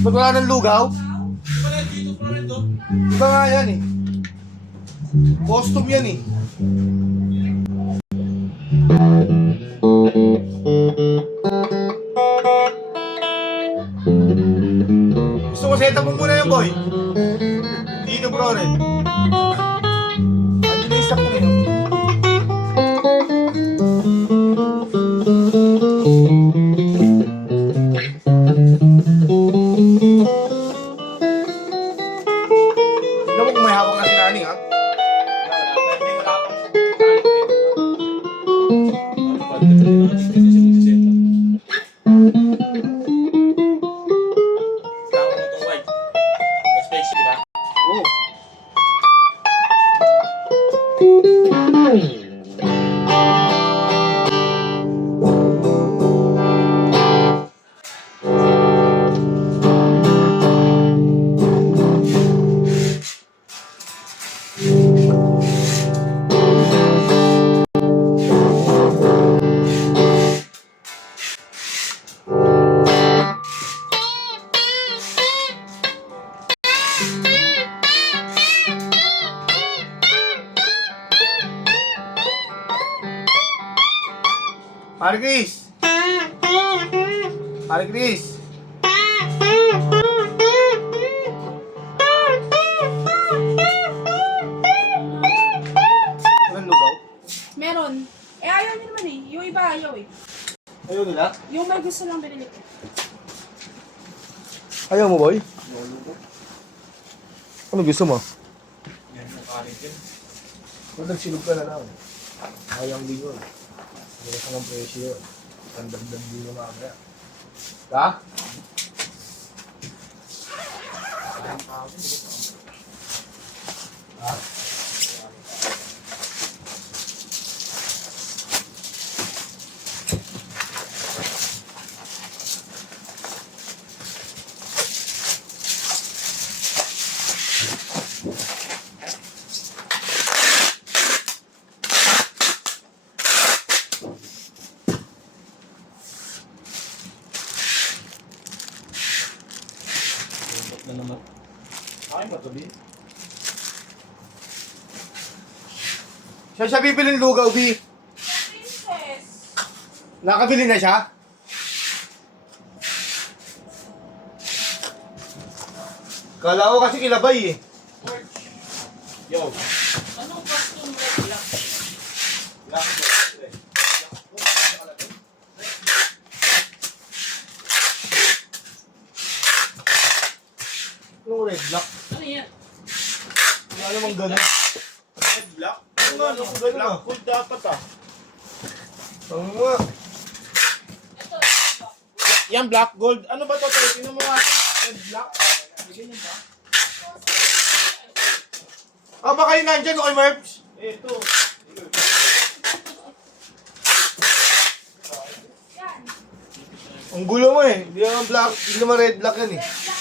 Ba't wala ng lugaw? Iba nga yan eh. Custom yan eh. Gusto ko set up mo muna yan, boy. Dito bro rin. Ando na yung stock mo yun. Tignan mo kung may hawak na si Nani, ha? Oo. Pare Chris! Pare Chris! Walang lugaw? Meron. Eh, ayaw niya naman eh. Yung iba ayaw eh. Ayaw nila? Yung may gusto lang binili ko. Ayaw mo, boy? Ano gusto mo? Kung nagsilog ka na lang. Ayaw din yun. Hindi ka ng presyo yun. Ang dagdag din mo mamaya. Ha? Ha? Na naman. Ay, matabi. Siya bibili ng lugaw, B. Princess! Nakabili na siya? Kala ko kasi kilabay eh. Yo. Anong costume red black? Anong red block? Ano yan? Wala namang ganun. Red black? Wala namang ganun ah. Gold dapat ah. Ang mga. Ito. Yan black gold. Ano ba to? Tingnan mo nga. Red black. Ganyan ba? Ah, baka yun nandyan o Merps? Ito. Yan. Ang gulo mo eh. Hindi naman black, hindi naman red black yan eh. Red black